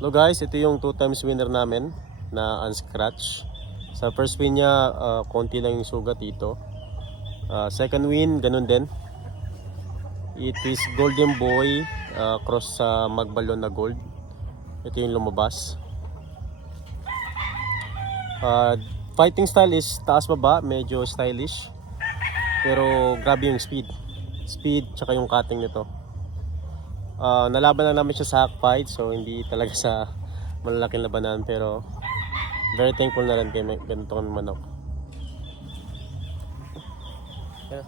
Hello guys, ito yung 2 times winner namin na unscratch. Sa first win niya, konti lang yung sugat dito. Second win, ganun din. It is Golden Boy cross sa Magbalon na gold. Ito yung lumabas. Fighting style is taas baba, medyo stylish. Pero grabe yung speed tsaka yung cutting nito. Nalaban lang namin siya sa hack fight, so hindi talaga sa malalaking labanan, pero very thankful na rin kay ganitong manok. Yeah.